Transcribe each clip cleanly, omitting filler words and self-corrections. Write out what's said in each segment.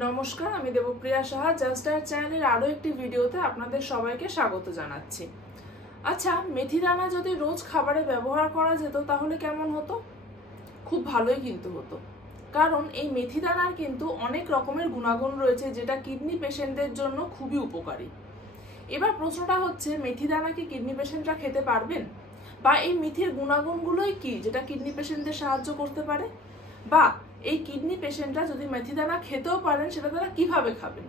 নমস্কার, আমি দেবপ্রিয়া সাহা জাস্ট আর চ্যানেলের আরো একটি ভিডিওতে আপনাদের সবাইকে স্বাগত জানাচ্ছি। আচ্ছা, মেথি দানা যদি রোজ খাবারে ব্যবহার করা যেত তাহলে কেমন হতো? খুব ভালোই কিন্তু হতো, কারণ এই মেথি দানার কিন্তু অনেক রকমের গুণাগুণ রয়েছে যেটা কিডনি পেশেন্টদের জন্য খুবই উপকারী। এবার প্রশ্নটা হচ্ছে, মেথি দানা কি কিডনি পেশেন্টরা খেতে পারবেন? বা এই মেথির গুণাগুণগুলোই কি যেটা কিডনি পেশেন্টদের সাহায্য করতে পারে? বা এই কিডনি পেশেন্টরা যদি মেথি দানা খেতেও পারেন সেটা তারা কিভাবে খাবেন?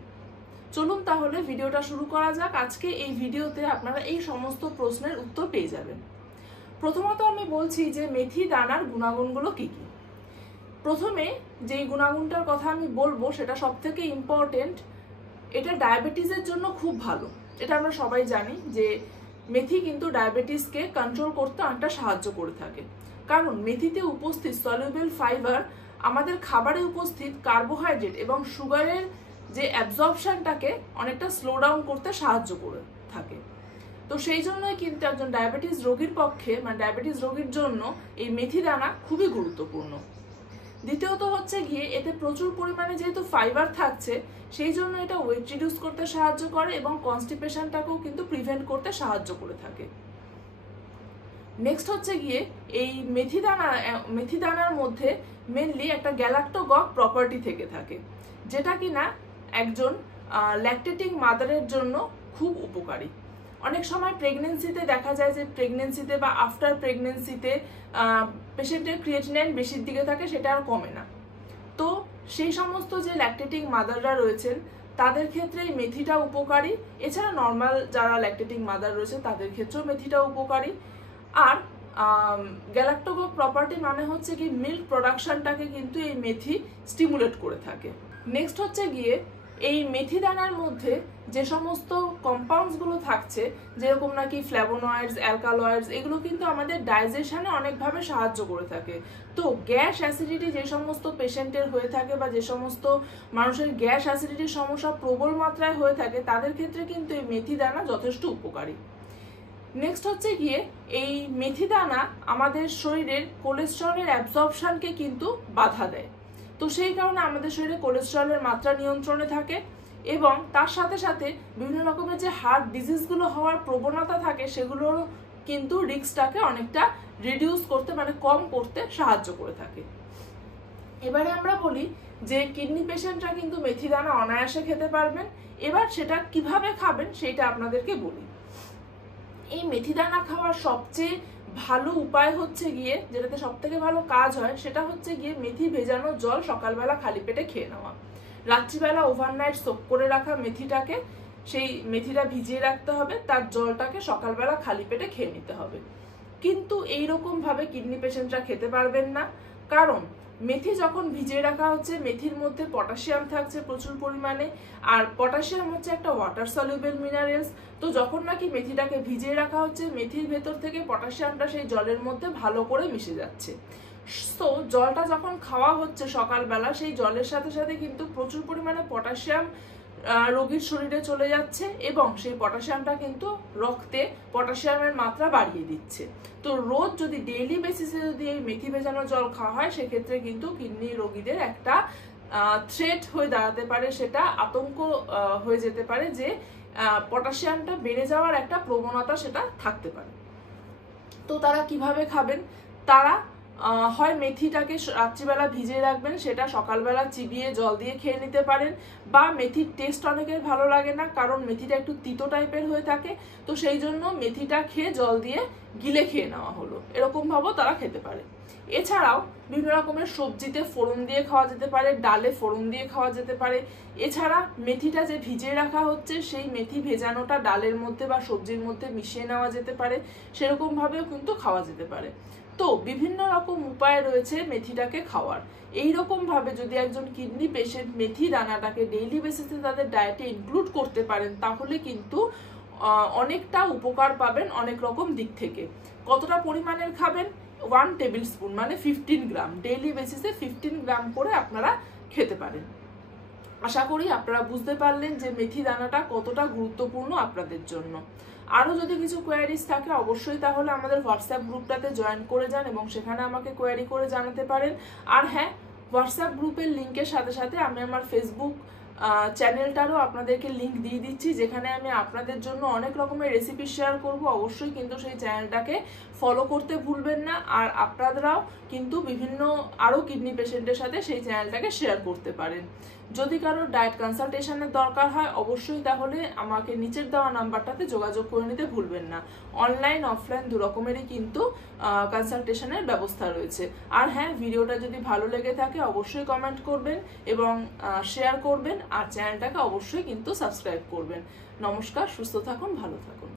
চলুন তাহলে ভিডিওটা শুরু করা যাক। আজকে এই ভিডিওতে আপনারা এই সমস্ত প্রশ্নের উত্তর পেয়ে যাবেন। প্রথমত আমি বলছি যে মেথি দানার গুণাগুণগুলো কি কি। প্রথমে যেই গুণাগুণটার কথা আমি বলবো সেটা সবথেকে ইম্পর্টেন্ট। এটা ডায়াবেটিসের জন্য খুব ভালো। এটা আমরা সবাই জানি যে মেথি কিন্তু ডায়াবেটিসকে কন্ট্রোল করতে অনেকটা সাহায্য করে থাকে, কারণ মেথিতে উপস্থিত সলিউবল ফাইবার আমাদের খাবারে উপস্থিত কার্বোহাইড্রেট এবং সুগারের যে অ্যাবজর্পশনটাকে অনেকটা স্লো ডাউন করতে সাহায্য করে থাকে। তো সেই জন্যই কিন্তু একজন ডায়াবেটিস রোগীর পক্ষে, মানে ডায়াবেটিস রোগীর জন্য এই মেথি দানা খুবই গুরুত্বপূর্ণ। দ্বিতীয়ত হচ্ছে গিয়ে এতে প্রচুর পরিমাণে যেহেতু ফাইবার থাকছে, সেই জন্য এটা ওয়েট রিডিউস করতে সাহায্য করে এবং কনস্টিপেশনটাকেও কিন্তু প্রিভেন্ট করতে সাহায্য করে থাকে। নেক্সট হচ্ছে গিয়ে এই মেথি দানার মধ্যে মেনলি একটা গ্যালাক্টোগক প্রপার্টি থেকে থাকে, যেটা কিনা একজন ল্যাকটেটিং মাদারের জন্য খুব উপকারী। অনেক সময় প্রেগনেন্সিতে দেখা যায় যে প্রেগনেন্সিতে বা আফটার প্রেগনেন্সিতে পেশেন্টের ক্রিয়েটিনিন বেশির দিকে থাকে, সেটা আর কমে না। তো সেই সমস্ত যে ল্যাকটেটিং মাদাররা রয়েছেন তাদের ক্ষেত্রে এই মেথিটা উপকারী। এছাড়া নর্মাল যারা ল্যাকটেটিং মাদার রয়েছে তাদের ক্ষেত্রেও মেথিটা উপকারী। আর গ্যালাক্টোগক প্রপার্টি মানে হচ্ছে কি মিল্ক প্রোডাকশনটাকে কিন্তু এই মেথি স্টিমুলেট করে থাকে। নেক্সট হচ্ছে গিয়ে এই মেথি দানার মধ্যে যে সমস্ত কম্পাউন্ডসগুলো থাকছে, যেরকম নাকি ফ্ল্যাভোনয়েডস, অ্যালকালয়েডস, এগুলো কিন্তু আমাদের ডাইজেশনে অনেকভাবে সাহায্য করে থাকে। তো গ্যাস অ্যাসিডিটি যে সমস্ত পেশেন্টের হয়ে থাকে বা যে সমস্ত মানুষের গ্যাস অ্যাসিডিটির সমস্যা প্রবল মাত্রায় হয়ে থাকে তাদের ক্ষেত্রে কিন্তু এই মেথি দানা যথেষ্ট উপকারী। নেক্সট হচ্ছে গিয়ে এই মেথি দানা আমাদের শরীরের কোলেস্টেরলের অ্যাবজর্পশনকে কিন্তু বাধা দেয়। তো সেই কারণে আমাদের শরীরে কোলেস্টেরলের মাত্রা নিয়ন্ত্রণে থাকে এবং তার সাথে সাথে বিভিন্ন রকমের যে হার্ট ডিজিজগুলো হওয়ার প্রবণতা থাকে সেগুলোর কিন্তু রিস্কটাকে অনেকটা রিডিউস করতে, মানে কম করতে সাহায্য করে থাকে। এবারে আমরা বলি যে কিডনি পেশেন্টরা কিন্তু মেথি দানা অনায়াসে খেতে পারবেন। এবার সেটা কিভাবে খাবেন সেটা আপনাদেরকে বলি। এই মেথি দানা খাওয়ার সবচেয়ে ভালো উপায় হচ্ছে গিয়ে, যেটাতে সব থেকে ভালো কাজ হয়, সেটা হচ্ছে গিয়ে মেথি ভেজানো জল সকালবেলা খালি পেটে খেয়ে নেওয়া। রাত্রিবেলা ওভারনাইট সোক করে রাখা মেথিটাকে, সেই মেথিটা ভিজিয়ে রাখতে হবে, তার জলটাকে সকালবেলা খালি পেটে খেয়ে নিতে হবে। কিন্তু এইরকম ভাবে কিডনি পেশেন্টরা খেতে পারবেন না, কারণ মেথি যখন ভিজিয়ে রাখা হচ্ছে মেথির মধ্যে পটাশিয়াম থাকছে প্রচুর পরিমাণে, আর পটাশিয়াম হচ্ছে একটা ওয়াটার সলিউবল মিনারেলস। তো যখন নাকি মেথিটাকে ভিজিয়ে রাখা হচ্ছে মেথির ভেতর থেকে পটাশিয়ামটা সেই জলের মধ্যে ভালো করে মিশে যাচ্ছে। তো জলটা যখন খাওয়া হচ্ছে সকালবেলা, সেই জলের সাথে সাথে কিন্তু প্রচুর পরিমাণে পটাশিয়াম রোগীর শরীরে চলে যাচ্ছে এবং সেই পটাশিয়ামটা কিন্তু রক্তে পটাশিয়ামের মাত্রা বাড়িয়ে দিচ্ছে। তো রোজ যদি ডেইলি বেসিসে যদি এই মেথি ভেজানো জল খাওয়া হয় সেক্ষেত্রে কিন্তু কিডনি রোগীদের একটা থ্রেট হয়ে দাঁড়াতে পারে, সেটা আতঙ্ক হয়ে যেতে পারে যে পটাশিয়ামটা বেড়ে যাওয়ার একটা প্রবণতা সেটা থাকতে পারে। তো তারা কিভাবে খাবেন? তারা হয় মেথিটাকে রাত্রিবেলা ভিজিয়ে রাখবেন, সেটা সকালবেলা চিবিয়ে জল দিয়ে খেয়ে নিতে পারেন। বা মেথির টেস্ট অনেকের ভালো লাগে না, কারণ মেথিটা একটু তিতো টাইপের হয়ে থাকে, তো সেই জন্য মেথিটা খেয়ে জল দিয়ে গিলে খেয়ে নেওয়া হলো, এরকম ভাবেও তারা খেতে পারে। এছাড়াও বিভিন্ন রকমের সবজিতে ফোড়ন দিয়ে খাওয়া যেতে পারে, ডালে ফোড়ন দিয়ে খাওয়া যেতে পারে। এছাড়া মেথিটা যে ভিজিয়ে রাখা হচ্ছে সেই মেথি ভেজানোটা ডালের মধ্যে বা সবজির মধ্যে মিশিয়ে নেওয়া যেতে পারে, সেরকম ভাবেও কিন্তু খাওয়া যেতে পারে। তো বিভিন্ন রকম উপায় রয়েছে মেথিটাকে খাওয়ার। এইরকম ভাবে যদি একজন কিডনি পেশেন্ট মেথি দানাটাকে ডেইলি বেসিসে তাদের ডায়েটে ইনক্লুড করতে পারেন তাহলে কিন্তু অনেকটা উপকার পাবেন অনেক রকম দিক থেকে। কতটা পরিমাণের খাবেন? 1 টেবিল স্পুন, মানে 15 গ্রাম, ডেইলি বেসিসে 15 গ্রাম করে আপনারা খেতে পারেন। আশা করি আপনারা বুঝতে পারলেন যে মেথি দানাটা কতটা গুরুত্বপূর্ণ আপনাদের জন্য। আরও যদি কিছু কোয়ারিজ থাকে অবশ্যই তাহলে আমাদের হোয়াটসঅ্যাপ গ্রুপটাতে জয়েন করে যান এবং সেখানে আমাকে কোয়ারি করে জানাতে পারেন। আর হ্যাঁ, হোয়াটসঅ্যাপ গ্রুপের লিঙ্কের সাথে সাথে আমি আমার ফেসবুক চ্যানেলটারও আপনাদেরকে লিঙ্ক দিয়ে দিচ্ছি, যেখানে আমি আপনাদের জন্য অনেক রকমের রেসিপি শেয়ার করব। অবশ্যই কিন্তু সেই চ্যানেলটাকে ফলো করতে ভুলবেন না। আর আপনারাও কিন্তু বিভিন্ন আরও কিডনি পেশেন্টের সাথে সেই চ্যানেলটাকে শেয়ার করতে পারেন। যদি কারোর ডায়েট কনসালটেশনের দরকার হয় অবশ্যই তাহলে আমাকে নিচের দেওয়া নাম্বারটাতে যোগাযোগ করে নিতে ভুলবেন না। অনলাইন অফলাইন দু রকমেরই কিন্তু কনসালটেশনের ব্যবস্থা রয়েছে। আর হ্যাঁ, ভিডিওটা যদি ভালো লেগে থাকে অবশ্যই কমেন্ট করবেন এবং শেয়ার করবেন, আর চ্যানেলটাকে অবশ্যই কিন্তু সাবস্ক্রাইব করবেন। নমস্কার, সুস্থ থাকুন, ভালো থাকুন।